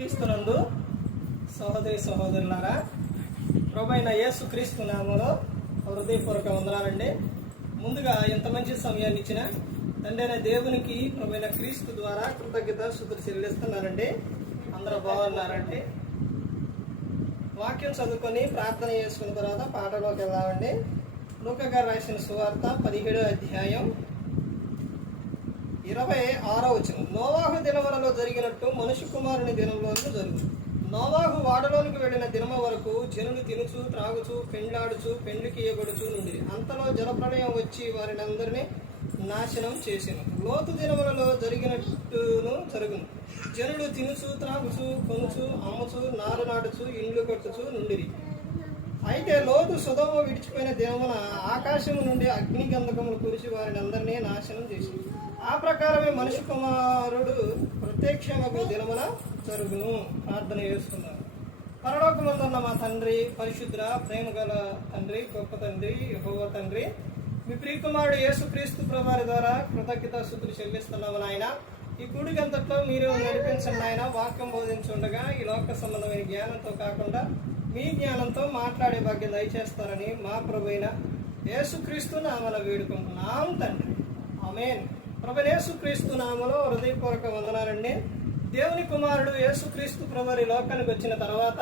క్రీస్తునందు సహోదరి సహోదరులారా, ప్రభువైన యేసు క్రీస్తు నామములో హృదయపూర్వక వందనాలండి. ముందుగా ఎంత మంచి సమయాన్ని ఇచ్చిన తండ్రి అయిన దేవునికి ప్రభువైన క్రీస్తు ద్వారా కృతజ్ఞత స్తుతులు చెల్లిస్తున్నారండి. అందరూ బాగున్నారండి. వాక్యం చదువుకొని ప్రార్థన చేసుకున్న తర్వాత పాటలోకి వెళ్దామండి. లూకా గారు రాసిన సువార్త 17వ అధ్యాయం 26వ వచనం. నోవాహు దినములలో జరిగినట్టు మనుష్య కుమారుని దినంలోనూ జరుగును. నోవాహు వాడలోనికి వెళ్ళిన దినము వరకు జనులు తినుచు త్రాగుచు పెండ్లాడుచు పెండ్లికి ఇయ్యబడుచు నుండి అంతలో జలప్రళయం వచ్చి వారిని అందరినీ నాశనం చేసెను. లోతు దినములలో జరిగినట్టును జరుగును. జనులు తినుచు త్రాగుచు కొనుచు అమ్ముచు నారు నాటుచు ఇండ్లు కట్టుచు నుండిరి. అయితే లోతు సొదొమ విడిచిపోయిన దినమున ఆకాశము నుండి అగ్ని గంధకములు కురిసి వారిని అందరినీ నాశనం చేసింది. ఆ ప్రకారమే మనుష్య కుమారుడు ప్రత్యక్షమగు దినమున జరుగును. ప్రార్థన చేసుకున్నారు. పరలోకమందున్న మా తండ్రి, పరిశుద్ర ప్రేమ గల తండ్రి, గొప్ప తండ్రి, యెహోవా తండ్రి, మీ ప్రియకుమారుడు యేసుక్రీస్తు ప్రభువారి ద్వారా కృతజ్ఞత స్తుతులు చెల్లిస్తున్నాము నాయన. ఈ కూడి గంతట్లో మీరు నడిపించండి ఆయన. వాక్యం బోధించుండగా ఈ లోక సంబంధమైన జ్ఞానంతో కాకుండా మీ జ్ఞానంతో మాట్లాడే భాగ్యం దయచేస్తారని మా ప్రభువైన యేసుక్రీస్తు నామమున వేడుకుంటున్నాం తండ్రి. ఆమేన్. ప్రభు యేసుక్రీస్తు నామములో హృదయపూర్వక వందనాలండి. దేవుని కుమారుడు యేసుక్రీస్తు ప్రభువారి లోకానికి వచ్చిన తర్వాత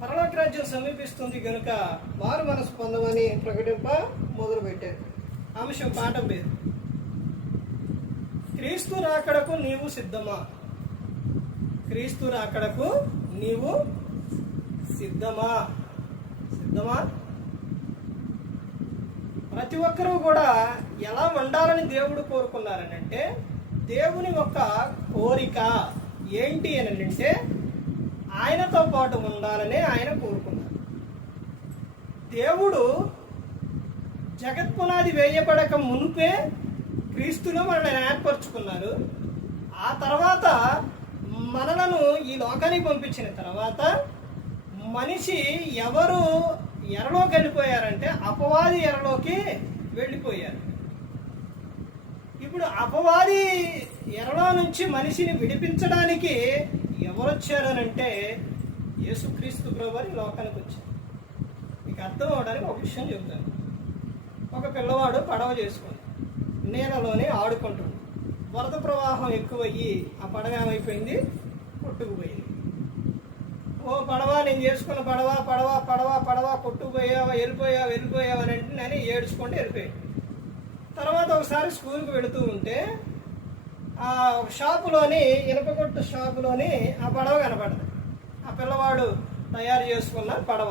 పరలోక రాజ్యం సమీపిస్తుంది కనుక మారు మనసు పొందమని ప్రకటింప మొదలుపెట్టారు. అంశం పాఠం పేరు క్రీస్తు రాకడకు నీవు సిద్ధమా? క్రీస్తు రాకడకు నీవు సిద్ధమా? సిద్ధమా? ప్రతి ఒక్కరూ కూడా ఎలా ఉండాలని దేవుడు కోరుకున్నారని అంటే, దేవుని యొక్క కోరిక ఏంటి అని అంటే ఆయనతో పాటు ఉండాలని ఆయన కోరుకున్నారు. దేవుడు జగత్పునాది వేయబడక మునుపే క్రీస్తులో మనల్ని ఏర్పరచుకున్నారు. ఆ తర్వాత మనలను ఈ లోకానికి పంపించిన తర్వాత మనిషి ఎవరు ఎరలోకి వెళ్ళిపోయారంటే అపవాది ఎరలోకి వెళ్ళిపోయారు. ఇప్పుడు అపవాది ఎరలో నుంచి మనిషిని విడిపించడానికి ఎవరు వచ్చారనంటే యేసుక్రీస్తు ప్రభువారు లోకానికి వచ్చారు. మీకు అర్థం అవడానికి ఒక విషయం చెబుతాను. ఒక పిల్లవాడు పడవ చేసుకుని నీళ్ళలోనే ఆడుకుంటుంది. వరద ప్రవాహం ఎక్కువయ్యి ఆ పడవ ఏమైపోయింది? కొట్టుకుపోయింది. ఓ పడవ, నేను చేసుకున్న పడవ పడవ పడవ పడవ కొట్టుకుపోయావా, వెళ్ళిపోయావా అని అంటే నేను ఏడ్చుకుంటూ వెళ్ళిపోయాను. తర్వాత ఒకసారి స్కూల్కి వెళుతూ ఉంటే ఆ షాపులోని ఇనపకొట్టు షాపులోని ఆ పడవ కనపడదు. ఆ పిల్లవాడు తయారు చేసుకున్న పడవ.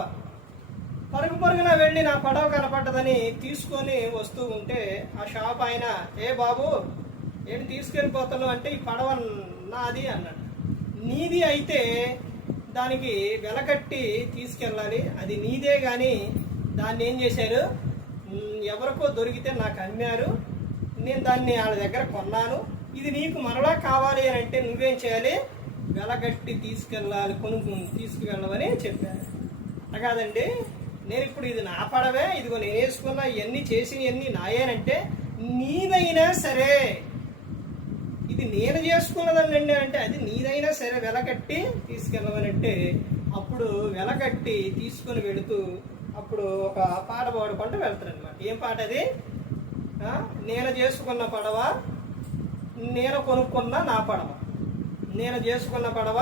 పరుగున వెళ్ళి నా పడవ కనపడ్డదని తీసుకొని వస్తూ ఉంటే ఆ షాప్ ఆయన, ఏ బాబు ఏంటి తీసుకెళ్ళిపోతాను అంటే, ఈ పడవ నాది అన్నాడు. నీది అయితే దానికి వెలకట్టి తీసుకెళ్ళాలి, అది నీదే. కానీ దాన్ని ఏం చేశారు, ఎవరికో దొరికితే నాకు అమ్మారు, నేను దాన్ని వాళ్ళ దగ్గర కొన్నాను, ఇది నీకు మరలా కావాలి అని అంటే నువ్వేం చేయాలి, వెలగట్టి తీసుకెళ్ళాలి, తీసుకువెళ్ళమని చెప్పారు. అట్లా కాదండి, నేను ఇప్పుడు ఇది నా పడవే, ఇదిగో నేను వేసుకున్నా, ఇవన్నీ చేసినవన్నీ నాయేనంటే నీదైనా సరే, ఇది నేను చేసుకున్నదండి అంటే అది నీదైనా సరే వెలకట్టి తీసుకెళ్ళమనంటే అప్పుడు వెలకట్టి తీసుకుని వెళుతూ అప్పుడు ఒక పాట పాడుకుంటూ వెళ్తారు అనమాట. ఏం పాట అది? నేను చేసుకున్న పడవ, నేను కొనుక్కున్న నా పడవ, నేను చేసుకున్న పడవ,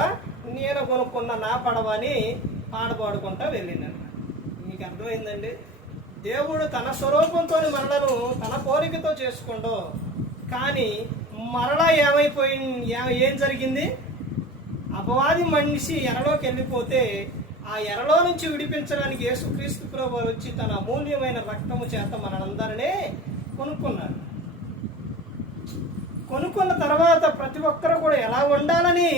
నేను కొనుక్కున్న నా పడవ అని పాట పాడుకుంటూ వెళ్ళిందన్నమాట. మీకు అర్థమైందండి? దేవుడు తన స్వరూపంతో మనలను తన పోలికతో చేసుకుంటూ, కానీ మరలా ఏం జరిగింది? అపవాది మనిషి ఎరలోకి వెళ్ళిపోతే ఆ ఎరలో నుంచి విడిపించడానికి యేసుక్రీస్తు ప్రభువారు వచ్చి తన అమూల్యమైన రక్తము చేత మనందరినీ కొనుక్కున్నారు. కొనుక్కున్న తర్వాత ప్రతి ఒక్కరు కూడా ఎలా ఉండాలని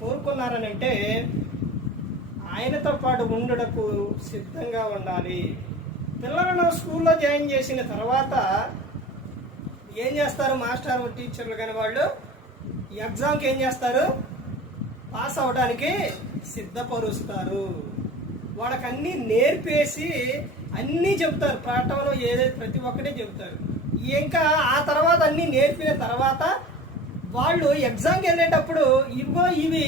కోరుకున్నారని అంటే ఆయనతో పాటు ఉండటకు సిద్ధంగా ఉండాలి. పిల్లలను స్కూల్లో జాయిన్ చేసిన తర్వాత ఏం చేస్తారు? మాస్టర్ టీచర్లు కానీ వాళ్ళు ఎగ్జామ్కి ఏం చేస్తారు? పాస్ అవడానికి సిద్ధపరుస్తారు. వాళ్ళకి అన్నీ నేర్పేసి అన్నీ చెబుతారు. పాఠంలో ఏదైతే ప్రతి ఒక్కటే చెబుతారు. ఇంకా ఆ తర్వాత అన్నీ నేర్పిన తర్వాత వాళ్ళు ఎగ్జామ్కి వెళ్ళేటప్పుడు ఇవి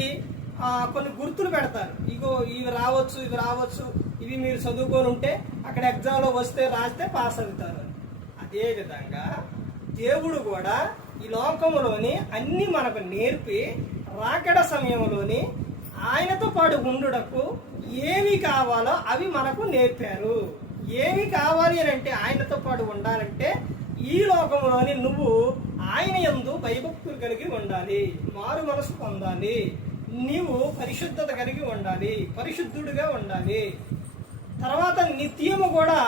కొన్ని గుర్తులు పెడతారు. ఇగో ఇవి రావచ్చు, ఇవి రావచ్చు, ఇవి మీరు చదువుకొని ఉంటే అక్కడ ఎగ్జామ్లో వస్తే రాస్తే పాస్ అవుతారు. అదేవిధంగా దేవుడు కూడా ఈ లోకంలోని అన్ని మనకు నేర్పి రాకడ సమయంలోని ఆయనతో పాటు ఉండుటకు ఏమి కావాలో అవి మనకు నేర్పారు. ఏమి కావాలి అని అంటే ఆయనతో పాటు ఉండాలంటే ఈ లోకంలోని నువ్వు ఆయన యందు భయభక్తులు కలిగి ఉండాలి, మారు మనసు పొందాలి, నీవు పరిశుద్ధత కలిగి ఉండాలి, పరిశుద్ధుడిగా ఉండాలి. తర్వాత నిత్యము కూడా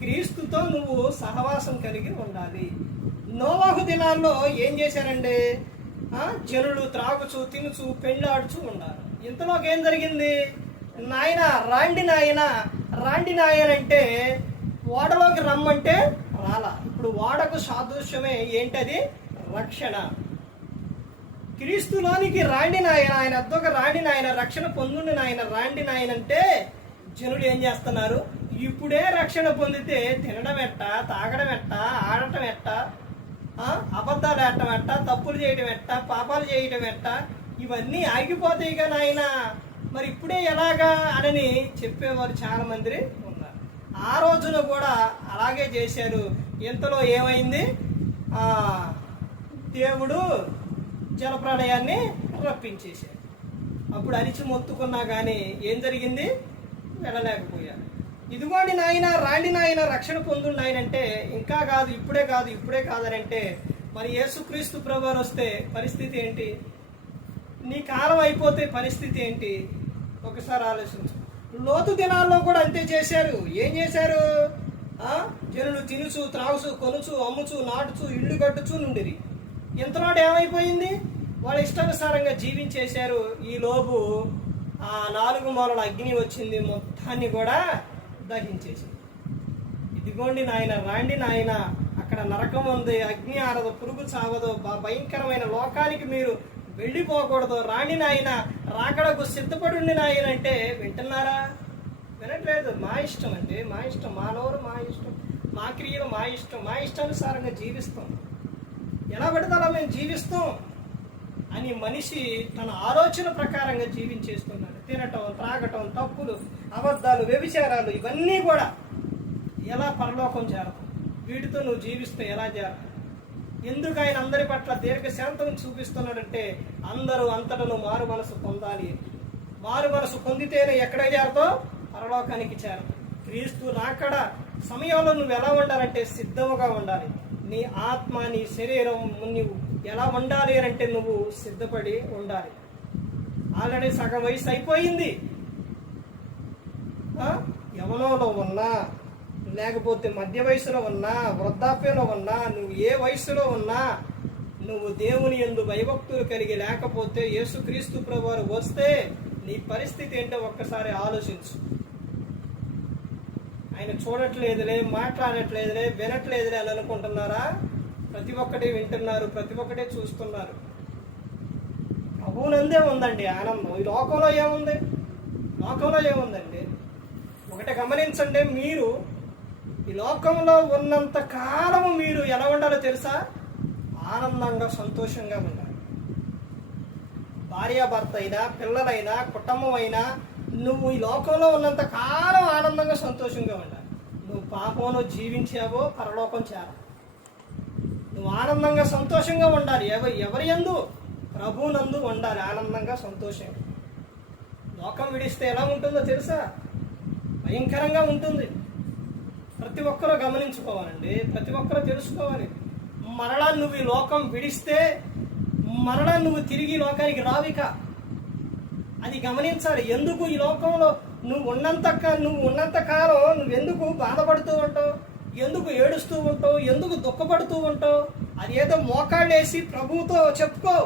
క్రీస్తుతో నువ్వు సహవాసం కలిగి ఉండాలి. నోవాహు దినాల్లో ఏం చేశారండి? జనులు త్రాగుచు తినుచు పెళ్ళాడుచు ఉన్నారు. ఇంతలోకి ఏం జరిగింది? నాయన రాండి నాయన రాండి నాయనంటే ఓడలోకి రమ్మంటే రాలా. ఇప్పుడు ఓడకు సాదృశ్యమే ఏంటది? రక్షణ. క్రీస్తులోనికి రాండి నాయన, ఆయన అద్దొక రాండి నాయన, రక్షణ పొందుండి నాయన, రాండి నాయన అంటే జనులు ఏం చేస్తున్నారు? ఇప్పుడే రక్షణ పొందితే తినడం ఎట్ట, తాగడం ఎట్ట, ఆడటం ఎట్ట, అబద్ధాలు ఆడటం ఎట్ట, తప్పులు చేయడం ఎట్ట, పాపాలు చేయడం ఎట్ట, ఇవన్నీ ఆగిపోతాయి కదా నాయన, మరి ఇప్పుడే ఎలాగా అని చెప్పేవారు చాలా మంది ఉన్నారు. ఆ రోజున కూడా అలాగే చేశారు. ఇంతలో ఏమైంది? దేవుడు జలప్రళయాన్ని రప్పించేశాడు. అప్పుడు అరిచి మొత్తుకున్నా కానీ ఏం జరిగింది? వెళ్ళలేకపోయారు. ఇదిగోండి నాయన రాండి నాయన, రక్షణ పొందుండి నాయన అంటే ఇంకా కాదు, ఇప్పుడే కాదు, ఇప్పుడే కాదని అంటే మరి యేసుక్రీస్తు ప్రభువారు వస్తే పరిస్థితి ఏంటి? నీ కాలం అయిపోతే పరిస్థితి ఏంటి? ఒకసారి ఆలోచించు. లోతు దినాల్లో కూడా అంతే చేశారు. ఏం చేశారు? జనులు తినుచు త్రాగుచు కొనుచు అమ్ముచు నాటుచు ఇళ్ళు కట్టుచు నుండిరి. ఇంతలోటి ఏమైపోయింది? వాళ్ళ ఇష్టానుసారంగా జీవించేశారు. ఈ లోపు 4 మూలల అగ్ని వచ్చింది, మొత్తాన్ని కూడా దహించేసింది. ఇదిగోండి నాయన రాండి నాయన, అక్కడ నరకం ఉంది, అగ్ని ఆరదు, పురుగు చావదు, భయంకరమైన లోకానికి మీరు వెళ్ళిపోకూడదు, రాండి నాయన, రాకడకు సిద్ధపడుండి నాయన అంటే వింటున్నారా? వినట్లేదు. మా ఇష్టం అంటే మా ఇష్టం, మా నోరు మా ఇష్టం, మా క్రియలు మా ఇష్టం, మా ఇష్టానుసారంగా జీవిస్తాం, ఎలా పడితే అలా మేము జీవిస్తాం అని మనిషి తన ఆలోచన ప్రకారంగా జీవించేస్తున్నాడు. తినటం, త్రాగటం, తప్పులు, అబద్ధాలు, వ్యభిచారాలు, ఇవన్నీ కూడా ఎలా పరలోకం చేరతాం? వీటితో నువ్వు జీవిస్తే ఎలా చేరతావు? ఎందుకు ఆయన అందరి పట్ల దీర్ఘశాంతం చూపిస్తున్నాడంటే అందరూ అంతటను మారు మనసు పొందాలి. మారు మనసు పొందితేనే ఎక్కడ చేరతావు? పరలోకానికి చేరతావు. క్రీస్తు రాకడ సమయంలో నువ్వు ఎలా ఉండాలంటే సిద్ధముగా ఉండాలి. నీ ఆత్మ, నీ శరీరం నువ్వు ఎలా ఉండాలి అంటే నువ్వు సిద్ధపడి ఉండాలి. ఆల్రెడీ సగం వయసు అయిపోయింది. యవనంలో ఉన్నా, లేకపోతే మధ్య వయసులో ఉన్నా, వృద్ధాప్యంలో ఉన్నా, నువ్వు ఏ వయసులో ఉన్నా, నువ్వు దేవుని యందు భయభక్తులు కలిగి లేకపోతే యేసుక్రీస్తు ప్రభువారు వస్తే నీ పరిస్థితి ఏంటో ఒక్కసారి ఆలోచించు. ఆయన చూడట్లేదులే, మాట్లాడట్లేదులే, వినట్లేదులే అని అనుకుంటున్నారా? ప్రతి ఒక్కటి వింటున్నారు, ప్రతి ఒక్కటే చూస్తున్నారు. ప్రభువునందే ఉందండి ఆనందం. ఈ లోకంలో ఏముంది? లోకంలో ఏముందండి? ఒకటి గమనించండి, మీరు ఈ లోకంలో ఉన్నంత కాలము మీరు ఎలా ఉండాలో తెలుసా? ఆనందంగా, సంతోషంగా ఉండాలి. భార్యాభర్త అయినా, పిల్లలైనా, కుటుంబం అయినా, నువ్వు ఈ లోకంలో ఉన్నంత కాలం ఆనందంగా, సంతోషంగా ఉండాలి. నువ్వు పాపంలో జీవించావో పరలోకం చేర. నువ్వు ఆనందంగా, సంతోషంగా ఉండాలి. ఎవరి యందు? ప్రభువునందు ఉండాలి. ఆనందంగా, సంతోషంగా. లోకం విడిస్తే ఎలా ఉంటుందో తెలుసా? భయంకరంగా ఉంటుంది. ప్రతి ఒక్కరూ గమనించుకోవాలండి, ప్రతి ఒక్కరూ తెలుసుకోవాలి. మరలా నువ్వు ఈ లోకం విడిస్తే మరలా నువ్వు తిరిగి లోకానికి రావిక. అది గమనించాలి. ఎందుకు ఈ లోకంలో నువ్వు ఉన్నంత కాలం నువ్వెందుకు బాధపడుతూ ఉంటావు? ఎందుకు ఏడుస్తూ ఉంటావు? ఎందుకు దుఃఖపడుతూ ఉంటావు? అది ఏదో మోకాళ్ళేసి ప్రభువుతో చెప్పుకో.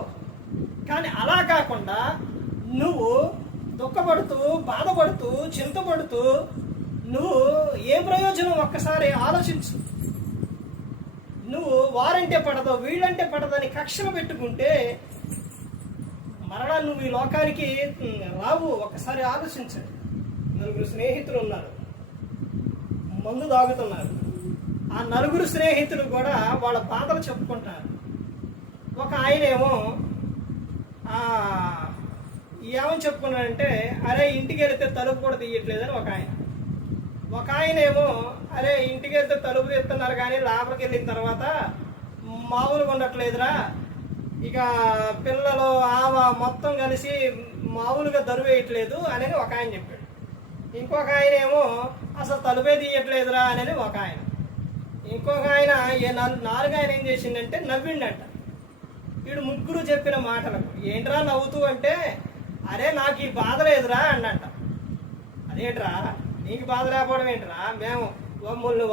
కానీ అలా కాకుండా నువ్వు దుఃఖపడుతూ, బాధపడుతూ, చింతపడుతూ నువ్వు ఏ ప్రయోజనం ఒక్కసారి ఆలోచించు. నువ్వు వారంటే పడదో, వీళ్ళంటే పడదని కక్షలు పెట్టుకుంటే మరలా నువ్వు ఈ లోకానికి రావు. ఒక్కసారి ఆలోచించండి. 4 స్నేహితులు ఉన్నారు, మందు తాగుతున్నారు. ఆ 4 స్నేహితులు కూడా వాళ్ళ బాధలు చెప్పుకుంటారు. ఒక ఆయనేమో ఏమని చెప్పుకున్నాడంటే, అరే ఇంటికి వెళితే తలుపు కూడా తీయట్లేదని ఒక ఆయన ఏమో, అరే ఇంటికి వెళ్తే తలుపు తీస్తున్నారు కానీ లోపలికి వెళ్ళిన తర్వాత మామూలుగా ఉండట్లేదురా, ఇక పిల్లలు మొత్తం కలిసి మామూలుగా దరువేయట్లేదు అని ఒక ఆయన చెప్పాడు. ఇంకొక ఆయన ఏమో అసలు తలుపే తీయట్లేదురా అని ఒక ఆయన. ఇంకొక ఆయన నాలుగు ఆయన ఏం చేసిండంటే నవ్విండంట. వీడు ముగ్గురు చెప్పిన మాటలకు ఏంట్రా నవ్వుతూ అంటే, అరే నాకు ఈ బాధ లేదురా అన్నట్ట. అదేంట్రా నీకు బాధ లేకపోవడం ఏంట్రా, మేము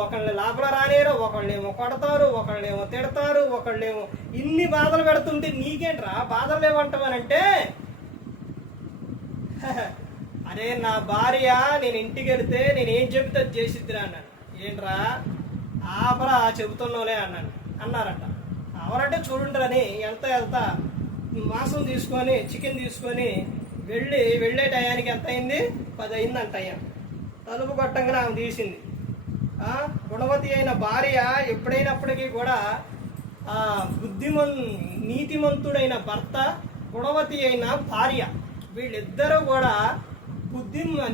ఒకళ్ళని లోపల రానేరు, ఒకళ్ళేమో కొడతారు, ఒకళ్ళేమో తిడతారు, ఒకళ్ళేమో ఇన్ని బాధలు పెడుతుంటే నీకేంట్రా బాధలు లేవంటావనంటే, అరే నా భార్య నేను ఇంటికి వెళితే నేను ఏం చెబితే అది చేసిద్దిరా అన్నాడు. ఏంట్రా ఆపరా చెబుతున్నావులే అన్నారట. ఎవరంటే చూడండి ఎంత మాంసం తీసుకొని చికెన్ తీసుకొని వెళ్ళే టయానికి ఎంత అయింది, 10 అయిందంట. అయ్యా తలుపు కొట్టంగానే ఆమె తీసింది. గుణవతి అయిన భార్య ఎప్పుడైనప్పటికీ కూడా నీతిమంతుడైన భర్త, గుణవతి అయిన భార్య, వీళ్ళిద్దరూ కూడా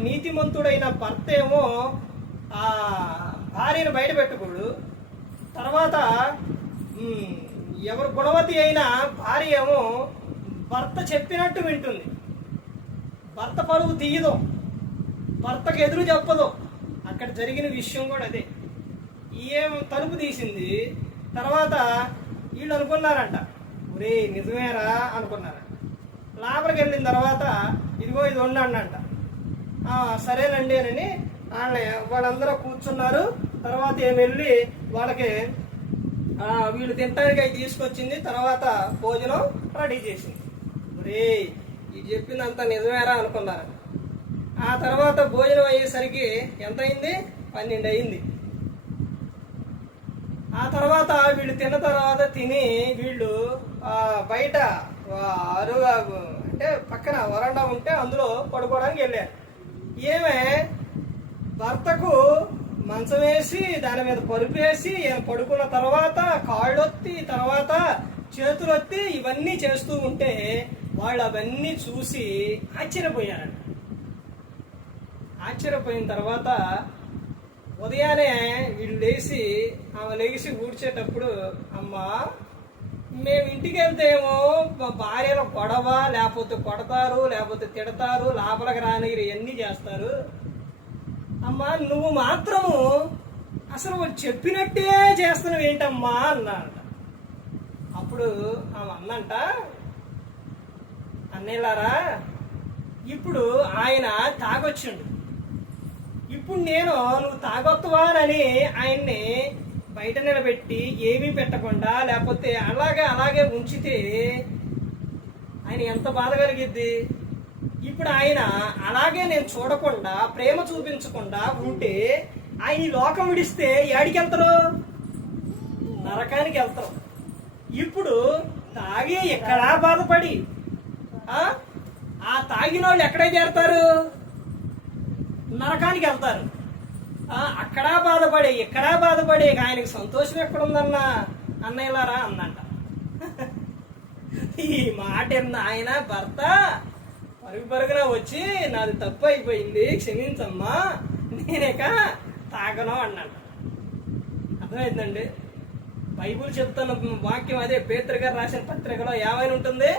నీతిమంతుడైన భర్త ఏమో భార్యను బయట పెట్టుకోడు, తర్వాత ఎవరు గుణవతి అయిన భార్య ఏమో భర్త చెప్పినట్టు వింటుంది, భర్త పరువు తీయదు, భర్తకు ఎదురు చెప్పదు. అక్కడ జరిగిన విషయం కూడా అదే. ఏం తలుపు తీసింది, తర్వాత వీళ్ళు అనుకున్నారంట, ఒరే నిజమేరా అనుకున్నారంట. లోపలికి వెళ్ళిన తర్వాత ఇదిగో ఇది వండంట. సరేనండి అని వాళ్ళందరూ కూర్చున్నారు. తర్వాత ఏమి వెళ్ళి వాళ్ళకి వీళ్ళు తింటానికి అవి తీసుకొచ్చింది. తర్వాత భోజనం రెడీ చేసింది. ఒరే ఇది చెప్పిందంతా నిజమేరా అనుకున్నారు. ఆ తర్వాత భోజనం అయ్యేసరికి ఎంత అయింది, 12 అయింది. ఆ తర్వాత వీళ్ళు తిన్న తర్వాత తిని వీళ్ళు బయట అంటే పక్కన వరండా ఉంటే అందులో పడుకోవడానికి వెళ్ళారు. ఏమే భర్తకు మంచం వేసి దాని మీద పరుపు వేసి పడుకున్న తర్వాత కాళ్ళొత్తి తర్వాత చేతులొత్తి ఇవన్నీ చేస్తూ ఉంటే వాళ్ళు అవన్నీ చూసి ఆశ్చర్యపోయారంట. ఆశ్చర్యపోయిన తర్వాత ఉదయాన్నే వీళ్ళు ఆమె లేచి ఊడ్చేటప్పుడు, అమ్మా మేము ఇంటికి వెళ్తే ఏమో మా భార్యలో గొడవ, లేకపోతే కొడతారు, లేకపోతే తిడతారు, లోపలికి రానిరు, ఇవన్నీ చేస్తారు. అమ్మా నువ్వు మాత్రము అసలు చెప్పినట్టే చేస్తున్నావు ఏంటమ్మా అన్నారంట. అప్పుడు ఆమె అందంట, అన్నయ్యలారా ఇప్పుడు ఆయన తాగొచ్చిండు, ఇప్పుడు నువ్వు తాగొత్తువానని ఆయన్ని బయట నిలబెట్టి ఏమీ పెట్టకుండా లేకపోతే అలాగే ఉంచితే ఆయన ఎంత బాధ కలిగిద్ది. ఇప్పుడు ఆయన అలాగే నేను చూడకుండా ప్రేమ చూపించకుండా ఉంటే ఆయన ఈ లోకం విడిస్తే ఏడికి వెళ్తారు, నరకానికి వెళ్తారు. ఇప్పుడు తాగి ఎక్కడా బాధపడి ఆ తాగిన వాళ్ళు ఎక్కడే చేరతారు, నరకానికి వెళ్తారు. అక్కడా బాధపడే ఎక్కడా బాధపడే ఆయనకి సంతోషం ఎక్కడుందన్నా అన్నయ్యలారా అందంట. ఈ మాట ఆయన భర్త పరుగున వచ్చి నాది తప్పు అయిపోయింది క్షమించమ్మా నేనేక తాగను అన్నాడు. అర్థమైందండి. బైబుల్ చెప్తున్న వాక్యం అదే. పేతురు గారు రాసిన పత్రికలో ఏమైనా ఉంటుంది,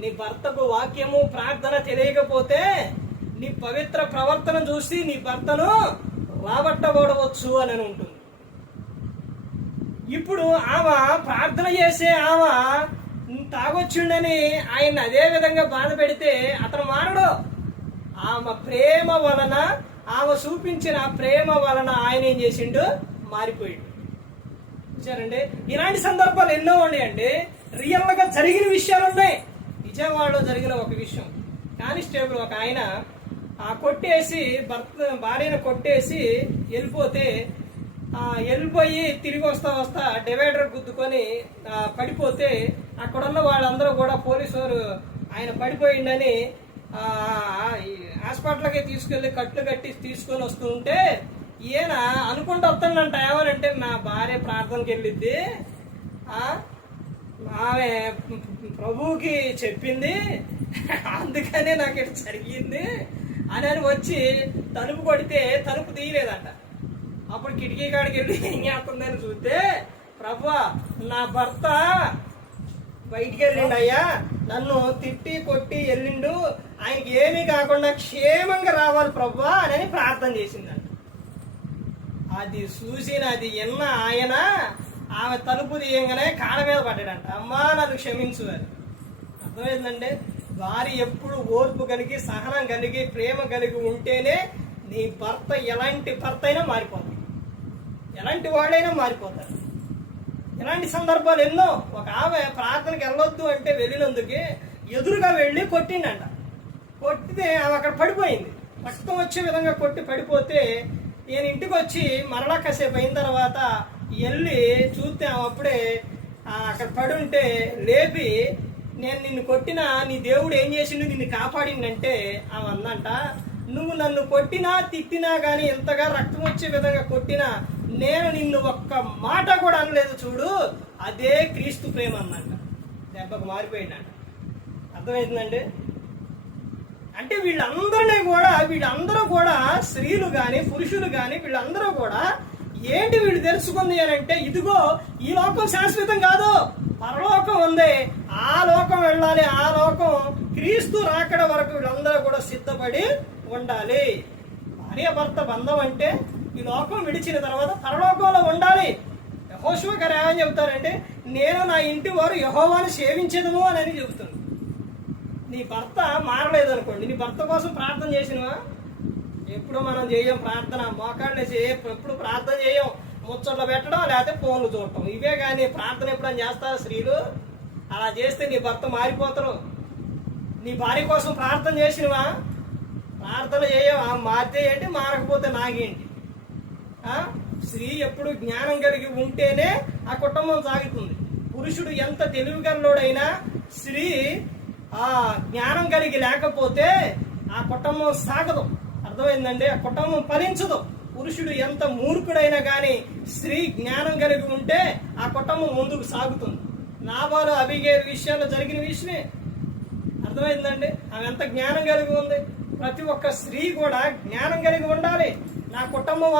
నీ భర్తకు వాక్యము ప్రార్థన తెలియకపోతే నీ పవిత్ర ప్రవర్తన చూసి నీ భర్తను రాబట్టబడవచ్చు అని ఉంటుంది. ఇప్పుడు ఆమె ప్రార్థన చేసే ఆమె తాగొచ్చిండని ఆయన అదే విధంగా బాధ పెడితే అతను మారడు. ఆమె ప్రేమ వలన, ఆమె చూపించిన ప్రేమ వలన ఆయన ఏం చేసిండు, మారిపోయిండు. చూసారండి, ఇలాంటి సందర్భాలు ఎన్నో ఉన్నాయండి. రియల్ గా జరిగిన విషయాలు ఉన్నాయి. విజయవాడలో జరిగిన ఒక విషయం, కానిస్టేబుల్ ఒక ఆయన కొట్టేసి భార్యను కొట్టేసి వెళ్ళిపోయి తిరిగి వస్తా డివైడర్ గుద్దుకొని పడిపోతే అక్కడున్న వాళ్ళందరూ కూడా పోలీసు వారు ఆయన పడిపోయిందని హాస్పిటల్కి తీసుకెళ్లి కట్లు కట్టి తీసుకొని వస్తూ ఉంటే ఈయన అనుకుంటూ వస్తాడంట. ఏమనంటే నా భార్య ప్రార్థనకి వెళ్ళిద్ది, ఆమె ప్రభువుకి చెప్పింది, అందుకనే నాకు ఇటు జరిగింది అని వచ్చి తలుపు కొడితే తలుపు తీయలేదంట. అప్పుడు కిటికీ కాడికి వెళ్ళి ఏం చేస్తుందని చూస్తే, ప్రభువా నా భర్త బయటికి వెళ్ళిండు అయ్యా, నన్ను తిట్టి కొట్టి వెళ్ళిండు, ఆయనకి ఏమీ కాకుండా క్షేమంగా రావాలి ప్రభువా అని ప్రార్థన చేసిందంట. అది చూసిన అది ఎన్న ఆయన ఆమె తలుపు తీయంగానే కాళ్ళ మీద పడ్డాడంట, అమ్మా నన్ను క్షమించు అని. అర్థమైందండి, వారి ఎప్పుడు ఓర్పు కలిగి సహనం కలిగి ప్రేమ కలిగి ఉంటేనే నీ భర్త ఎలాంటి భర్త అయినా మారిపోతాడు, ఎలాంటి వాడైనా మారిపోతాడు. ఇలాంటి సందర్భాలు ఎన్నో. ఒక ఆమె ప్రార్థనకి వెళ్ళొద్దు అంటే వెళ్ళినందుకు ఎదురుగా వెళ్ళి కొట్టిండంట. కొట్టితే ఆమె అక్కడ పడిపోయింది, రక్తం వచ్చే విధంగా కొట్టి పడిపోతే నేను ఇంటికి వచ్చి మరలా కాసేపు అయిన తర్వాత వెళ్ళి చూస్తే ఆమె అప్పుడే అక్కడ పడి ఉంటే లేపి, నేను నిన్ను కొట్టినా నీ దేవుడు ఏం చేసిండు నిన్ను కాపాడిందంటే ఆమె అందంట, నువ్వు నన్ను కొట్టినా తిట్టినా కానీ ఎంతగా రక్తం వచ్చే విధంగా కొట్టినా నేను నిన్ను ఒక్క మాట కూడా అనలేదు చూడు, అదే క్రీస్తు ప్రేమ అన్నంట. దెబ్బకు మారిపోయిందంట. అర్థమవుతుందండి. అంటే వీళ్ళందరూ కూడా స్త్రీలు కానీ పురుషులు కానీ వీళ్ళందరూ కూడా ఏంటి వీళ్ళు తెలుసుకుంది అని అంటే, ఇదిగో ఈ లోకం శాశ్వతం కాదు, పరలోకం ఉంది, ఆ లోకం వెళ్ళాలి, ఆ లోకం క్రీస్తు రాకడ వరకు వీళ్ళందరూ కూడా సిద్ధపడి ఉండాలి. భార్య భర్త బంధం అంటే ఈ లోకం విడిచిన తర్వాత పరలోకంలో ఉండాలి. యెహోషువ గారు ఏమని చెబుతారంటే, నేను నా ఇంటి వారు యెహోవాను సేవించదము అని చెబుతుంది. నీ భర్త మారలేదు అనుకోండి, నీ భర్త కోసం ప్రార్థన చేసినవా? ఎప్పుడు మనం చేయం ప్రార్థన, మోకాళ్ళు ఎప్పుడు ప్రార్థన చేయం, ముచ్చట్లు పెట్టడం లేకపోతే ఫోన్లు చూడటం, ఇవే కానీ ప్రార్థన ఎప్పుడని చేస్తారు స్త్రీలు? అలా చేస్తే నీ భర్త మారిపోతారు. నీ భార్య కోసం ప్రార్థన చేసినవా? ప్రార్థన చేయవా? మారితే ఏంటి, మారకపోతే నాకేంటి? స్త్రీ ఎప్పుడు జ్ఞానం కలిగి ఉంటేనే ఆ కుటుంబం సాగుతుంది. పురుషుడు ఎంత తెలివిగలలోడైనా స్త్రీ ఆ జ్ఞానం కలిగి లేకపోతే ఆ కుటుంబం సాగదు. అర్థమైందండి, ఆ కుటుంబం ఫలించదు. పురుషుడు ఎంత మూర్ఖుడైనా కానీ స్త్రీ జ్ఞానం కలిగి ఉంటే ఆ కుటుంబం ముందుకు సాగుతుంది. నాబాలు అబిగేలు విషయాల్లో జరిగిన విషయమే. అర్థమైందండి, ఆమె ఎంత జ్ఞానం కలిగి ఉంది. ప్రతి ఒక్క స్త్రీ కూడా జ్ఞానం కలిగి ఉండాలి. నా కుటుంబం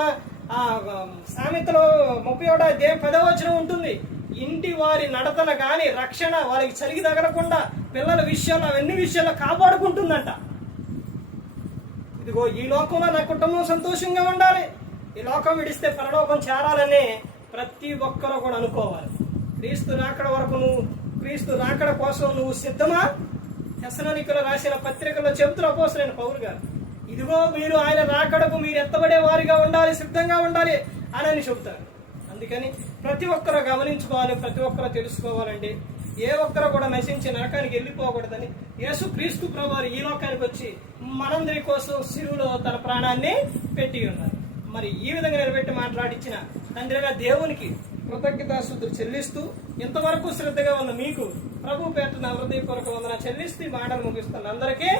సామెతలో 31:10 ఉంటుంది, ఇంటి వారి నడతన గాని రక్షణ వారికి చలిగి తగలకుండా పిల్లల విషయాలు అవన్నీ విషయాల్లో కాపాడుకుంటుందంట. ఇదిగో ఈ లోకంలో నా కుటుంబం సంతోషంగా ఉండాలి, ఈ లోకం విడిస్తే పరలోకం చేరాలని ప్రతి ఒక్కరూ కూడా అనుకోవాలి. క్రీస్తు రాకడ వరకు క్రీస్తు రాకడ కోసం నువ్వు సిద్ధమా? తెస్సలోనికీయులకు రాసిన పత్రికలో చెబుతున్న అపోస్తలుడైన పౌలు గారు, ఇదిగో మీరు ఆయన రాకడకు మీరు ఎత్తబడే వారిగా ఉండాలి, సిద్ధంగా ఉండాలి అని చెబుతారు. అందుకని ప్రతి ఒక్కరూ గమనించుకోవాలి, ప్రతి ఒక్కరూ తెలుసుకోవాలండి. ఏ ఒక్కరు కూడా నశించి నరకానికి వెళ్ళిపోకూడదని యేసు క్రీస్తు ప్రభువారు ఈ లోకానికి వచ్చి మనందరి కోసం శిలువలో తన ప్రాణాన్ని పెట్టి ఉన్నారు. మరి ఈ విధంగా నిలబెట్టి మాట్లాడించిన తండ్రిగా దేవునికి కృతజ్ఞతాస్తుతులు చెల్లిస్తూ, ఇంతవరకు శ్రద్ధగా ఉన్న మీకు ప్రభు పేరున హృదయపూర్వక వందన చెల్లిస్తూ మాటలు ముగిస్తున్న అందరికీ